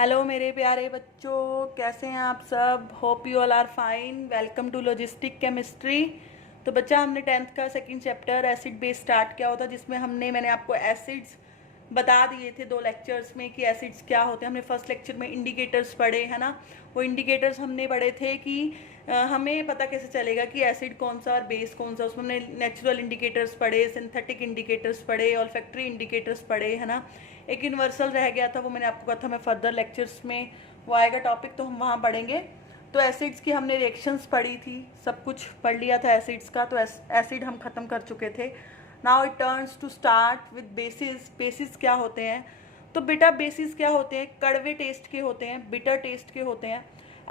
Hello मेरे प्यारे बच्चों, कैसे हैं आप सब। Hope you all are fine. Welcome to logistic chemistry. तो बच्चा, हमने 10th का second chapter acid base start किया होता, जिसमें मैंने आपको एसिड्स बता दिए थे 2 लेक्चर्स में कि एसिड्स क्या होते हैं। हमने फर्स्ट लेक्चर में इंडिकेटर्स पढ़े, है ना। वो इंडिकेटर्स हमने पढ़े थे कि हमें पता कैसे चलेगा कि एसिड कौन सा और बेस कौन सा। उसमें हमने नेचुरल इंडिकेटर्स पढ़े, सिंथेटिक इंडिकेटर्स पढ़े, ऑल्फैक्टरी इंडिकेटर्स पढ़े, है ना। एक यूनिवर्सल रह गया था, वो मैंने आपको कहा था मैं फर्दर लेक्चर्स में वो आएगा टॉपिक, तो हम वहाँ पढ़ेंगे। तो एसिड्स की हमने रिएक्शंस पढ़ी थी, सब कुछ पढ़ लिया था एसिड्स का। तो एसिड हम ख़त्म कर चुके थे। Now it turns to start with bases. Bases क्या होते हैं? तो बेटा बेसिस क्या होते हैं? कड़वे टेस्ट के होते हैं, बिटर टेस्ट के होते हैं,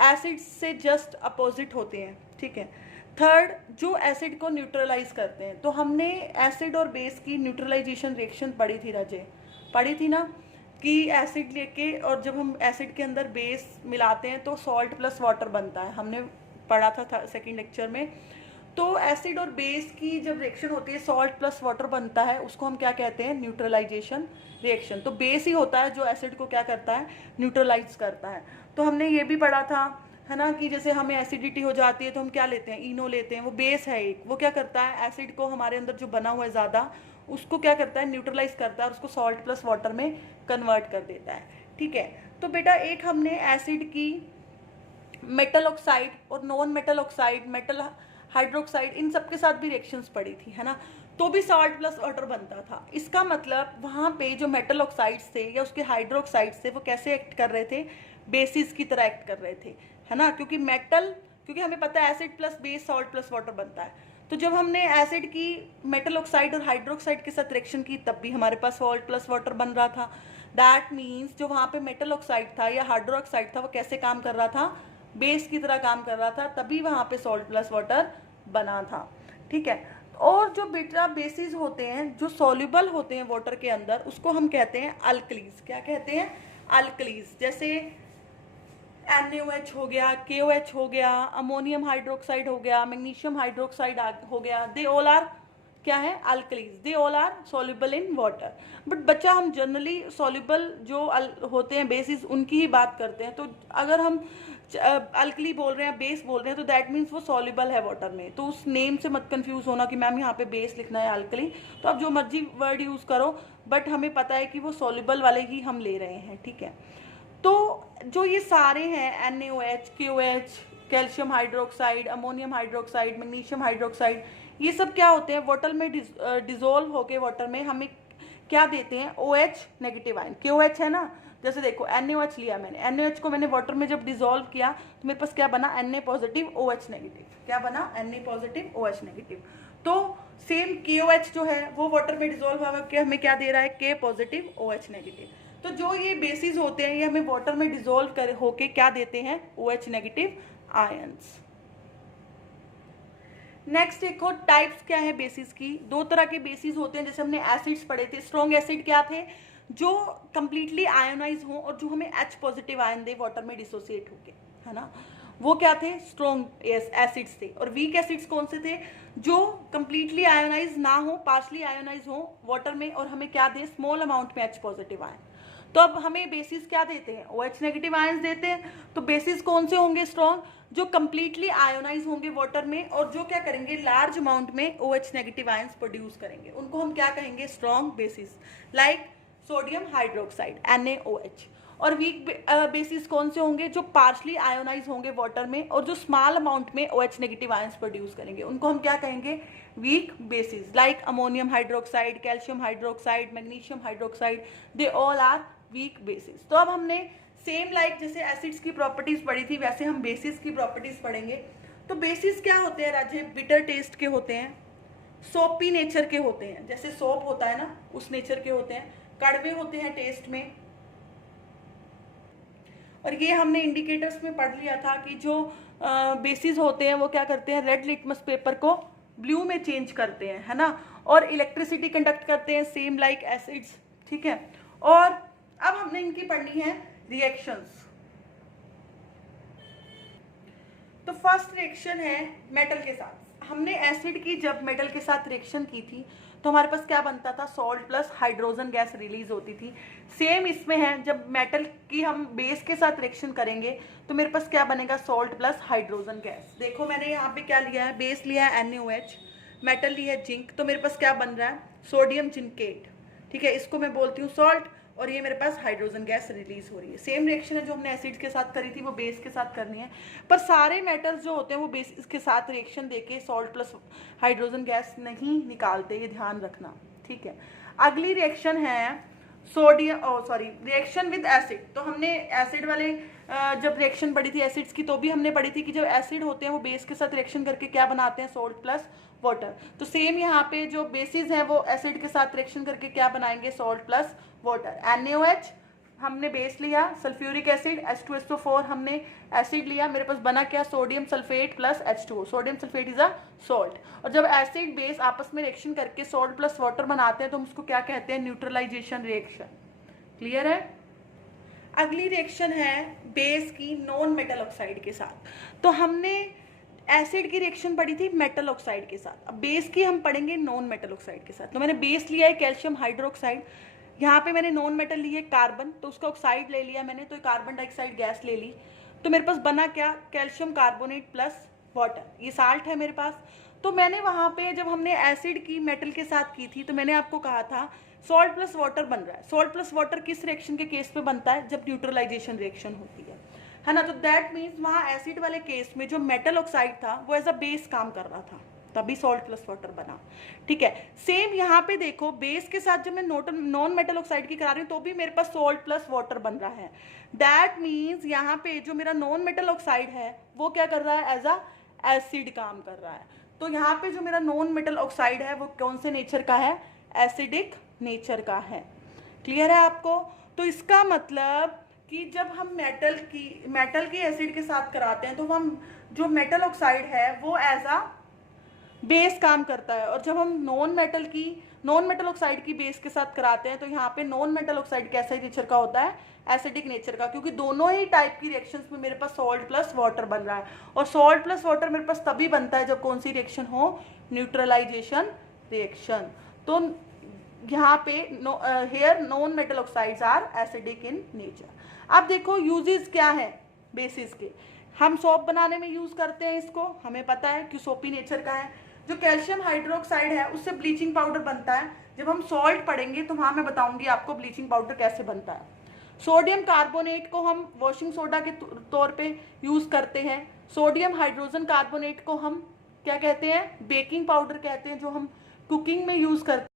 एसिड्स से जस्ट अपोजिट होते हैं, ठीक है। थर्ड, जो एसिड को न्यूट्रलाइज करते हैं। तो हमने एसिड और बेस की न्यूट्रलाइजेशन रिएक्शन पढ़ी थी राजे, पढ़ी थी ना, कि एसिड लेके और जब हम एसिड के अंदर बेस मिलाते हैं तो सॉल्ट प्लस वाटर बनता है, हमने पढ़ा था सेकंड लेक्चर में। तो एसिड और बेस की जब रिएक्शन होती है, सॉल्ट प्लस वाटर बनता है, उसको हम क्या कहते हैं? Neutralisation reaction. तो बेस ही होता है जो एसिड को क्या करता है? न्यूट्रलाइज करता है। तो हमने ये भी पढ़ा था, है ना, कि जैसे हमें एसिडिटी हो जाती है तो हम क्या लेते हैं? इनो लेते हैं। वो बेस है एक, वो क्या करता है? एसिड को हमारे अंदर जो बना हुआ है ज़्यादा, उसको क्या करता है? न्यूट्रलाइज करता है और उसको सॉल्ट प्लस वाटर में कन्वर्ट कर देता है, ठीक है। तो बेटा एक हमने एसिड की मेटल ऑक्साइड और non metal oxide, metal hydroxide, इन सब के साथ भी रिएक्शंस पड़ी थी, है ना। तो भी सॉल्ट प्लस वाटर बनता था। इसका मतलब वहाँ पे जो मेटल ऑक्साइड्स थे या उसके हाइड्रोक्साइड्स थे, वो कैसे एक्ट कर रहे थे? बेसिस की तरह एक्ट कर रहे थे, है ना। क्योंकि हमें पता है acid plus base salt plus water बनता है। तो जब हमने एसिड की मेटल ऑक्साइड और हाइड्रोक्साइड के साथ रिएक्शन की, तब भी हमारे पास सॉल्ट प्लस वाटर बन रहा था। दैट मीन्स जो वहाँ पे मेटल ऑक्साइड था या हाइड्रोक्साइड था, वो कैसे काम कर रहा था? बेस की तरह काम कर रहा था, तभी वहाँ पे सॉल्ट प्लस वाटर बना था, ठीक है। और जो बेटा बेसिस होते हैं जो सॉल्युबल होते हैं वाटर के अंदर, उसको हम कहते हैं अल्कलीज। क्या कहते हैं? अल्कलीज। जैसे NaOH हो गया, KOH हो गया, अमोनियम हाइड्रोक्साइड हो गया, मैग्नीशियम हाइड्रोक्साइड हो गया, दे ऑल आर क्या है? Alkalis. They all are soluble in water. But बच्चा, हम जनरली सॉल्युबल जो होते हैं बेसिस, उनकी ही बात करते हैं। तो अगर हम अल्कली बोल रहे हैं, बेस बोल रहे हैं, तो दैट मीन्स वो सॉल्युबल है वाटर में। तो उस नेम से मत कंफ्यूज होना कि मैम यहाँ पे बेस लिखना है अल्कली। तो आप जो मर्जी वर्ड यूज़ करो, बट हमें पता है कि वो सॉल्युबल वाले ही हम ले रहे हैं, ठीक है। तो जो ये सारे हैं NaOH, KOH, calcium hydroxide, ammonium hydroxide, magnesium hydroxide, ये सब क्या होते हैं? वाटर में डिजोल्व होके वाटर में हमें क्या देते हैं? OH negative ion. KOH है ना, जैसे देखो NaOH लिया मैंने, NaOH को मैंने वाटर में जब डिजोल्व किया तो मेरे पास क्या बना? Na positive OH negative. क्या बना? Na positive OH negative. तो सेम KOH जो है वो वाटर में डिजोल्व होकर हमें क्या दे रहा है? K positive OH negative. तो जो ये बेसिस होते हैं, ये हमें वाटर में डिजोल्व कर होके क्या देते हैं? OH negative ions. नेक्स्ट देखो, टाइप्स क्या है बेसिस की। 2 तरह के बेसिस होते हैं, जैसे हमने एसिड्स पढ़े थे। स्ट्रॉन्ग एसिड क्या थे? जो कंप्लीटली आयोनाइज हो और जो हमें H पॉजिटिव आयन दे वाटर में डिसोसिएट होके, है ना, वो क्या थे? स्ट्रॉन्ग एसिड्स थे। और वीक एसिड्स कौन से थे? जो कंप्लीटली आयोनाइज ना हो, पार्शली आयोनाइज हो वाटर में, और हमें क्या दे? स्मॉल अमाउंट में H पॉजिटिव आयन। तो अब हमें बेसिस क्या देते हैं? OH नेगेटिव आयंस देते हैं। तो बेसिस कौन से होंगे स्ट्रॉन्ग? जो कंप्लीटली आयोनाइज होंगे वाटर में और जो क्या करेंगे? लार्ज अमाउंट में OH नेगेटिव आयंस प्रोड्यूस करेंगे, उनको हम क्या कहेंगे? Strong bases. Like sodium hydroxide NaOH। और वीक बेसिस कौन से होंगे? जो पार्शली आयोनाइज होंगे वाटर में और जो स्मॉल अमाउंट में OH नेगेटिव आयंस प्रोड्यूस करेंगे, उनको हम क्या कहेंगे? Weak bases. Like ammonium hydroxide, calcium hydroxide, magnesium hydroxide, they all are weak bases. तो अब हमने सेम लाइक जैसे एसिड्स की प्रॉपर्टीज पढ़ी थी, वैसे हम बेसिस की प्रॉपर्टीज पढ़ेंगे। तो बेसिस क्या होते हैं राजे? बिटर टेस्ट के होते हैं, सोपी नेचर के होते हैं, जैसे सोप होता है ना, उस नेचर के होते हैं, कड़वे होते हैं टेस्ट में। और ये हमने इंडिकेटर्स में पढ़ लिया था कि जो बेसिस होते हैं वो क्या करते हैं? रेड लिटमस पेपर को ब्लू में चेंज करते हैं, है ना, और इलेक्ट्रिसिटी कंडक्ट करते हैं, सेम लाइक एसिड्स, ठीक है। और अब हमने इनकी पढ़नी है रिएक्शंस। तो फर्स्ट रिएक्शन है मेटल के साथ। हमने एसिड की जब मेटल के साथ रिएक्शन की थी तो हमारे पास क्या बनता था, salt plus hydrogen gas release होती थी। सेम इसमें है, जब मेटल की हम बेस के साथ रिएक्शन करेंगे तो मेरे पास क्या बनेगा, सॉल्ट प्लस हाइड्रोजन गैस। देखो मैंने यहाँ पे क्या लिया है, बेस लिया है NaOH, मेटल लिया है जिंक, तो मेरे पास क्या बन रहा है, सोडियम जिंकेट। ठीक है, इसको मैं बोलती हूँ सॉल्ट, और ये मेरे पास हाइड्रोजन गैस रिलीज हो रही है। सेम रिएक्शन है जो हमने एसिड्स के साथ करी थी वो बेस के साथ करनी है, पर सारे मेटल्स जो होते हैं वो बेस के साथ रिएक्शन देके सॉल्ट प्लस हाइड्रोजन गैस नहीं निकालते, ये ध्यान रखना। ठीक है, अगली रिएक्शन है रिएक्शन विद एसिड। तो हमने एसिड वाले जब रिएक्शन पढ़ी थी एसिड्स की, तो भी हमने पढ़ी थी कि जब एसिड होते हैं वो बेस के साथ रिएक्शन करके क्या बनाते हैं, सॉल्ट प्लस वाटर। तो सेम यहाँ पे जो बेसिस है वो एसिड के साथ रिएक्शन करके क्या बनाएंगे, सॉल्ट प्लस वाटर। NaOH हमने बेस लिया, सल्फ्यूरिक एसिड H2SO4 हमने एसिड लिया, मेरे पास बना क्या, sodium sulphate plus H2O। Sodium sulphate is a salt. और जब एसिड बेस आपस में रिएक्शन करके सॉल्ट प्लस वाटर बनाते हैं तो हम उसको क्या कहते हैं, न्यूट्रलाइजेशन रिएक्शन। क्लियर है। अगली रिएक्शन है बेस की नॉन मेटल ऑक्साइड के साथ। तो हमने एसिड की रिएक्शन पढ़ी थी मेटल ऑक्साइड के साथ, अब बेस की हम पढ़ेंगे नॉन मेटल ऑक्साइड के साथ। तो मैंने बेस लिया है कैल्शियम हाइड्रोक्साइड, यहाँ पे मैंने नॉन मेटल ली है कार्बन, तो उसका ऑक्साइड ले लिया मैंने, तो कार्बन डाइऑक्साइड गैस ले ली। तो मेरे पास बना क्या, कैल्शियम कार्बोनेट प्लस वाटर, ये साल्ट है मेरे पास। तो मैंने वहाँ पे जब हमने एसिड की मेटल के साथ की थी तो मैंने आपको कहा था सॉल्ट प्लस वाटर बन रहा है। सॉल्ट प्लस वाटर किस रिएक्शन के केस पे बनता है, जब न्यूट्रलाइजेशन रिएक्शन होती है ना। तो दैट मीन्स वहाँ एसिड वाले केस में जो मेटल ऑक्साइड था वो एज अ बेस काम कर रहा था, तभी सॉल्ट प्लस वाटर बना। ठीक है, सेम यहाँ पे देखो बेस के साथ जब मैं नॉन मेटल ऑक्साइड की करा रही हूँ तो भी मेरे पास सॉल्ट प्लस वाटर बन रहा है। दैट मीन्स यहाँ पे जो मेरा नॉन मेटल ऑक्साइड है वो क्या कर रहा है, एज अ एसिड काम कर रहा है। तो यहाँ पे जो मेरा नॉन मेटल ऑक्साइड है वो कौन से नेचर का है, एसिडिक नेचर का है। क्लियर है आपको। तो इसका मतलब कि जब हम मेटल की एसिड के साथ कराते हैं तो हम जो मेटल ऑक्साइड है वो एज अ बेस काम करता है, और जब हम नॉन मेटल ऑक्साइड की बेस के साथ कराते हैं तो यहाँ पे नॉन मेटल ऑक्साइड कैसा नेचर का होता है, एसिडिक नेचर का, क्योंकि दोनों ही टाइप की रिएक्शंस में मेरे पास सॉल्ट प्लस वाटर बन रहा है। और सॉल्ट प्लस वाटर मेरे पास तभी बनता है जब कौन सी रिएक्शन हो, न्यूट्रलाइजेशन रिएक्शन। तो यहाँ पे here non metal oxides are acidic in nature. अब देखो यूजेस क्या है बेसिस के, हम सोप बनाने में यूज करते हैं इसको, हमें पता है कि सोपी नेचर का है। जो कैल्शियम हाइड्रोक्साइड है उससे ब्लीचिंग पाउडर बनता है, जब हम सॉल्ट पढ़ेंगे तो वहाँ मैं बताऊंगी आपको ब्लीचिंग पाउडर कैसे बनता है। सोडियम कार्बोनेट को हम वॉशिंग सोडा के तौर पे यूज करते हैं। सोडियम हाइड्रोजन कार्बोनेट को हम क्या कहते हैं, बेकिंग पाउडर कहते हैं, जो हम कुकिंग में यूज करते हैं।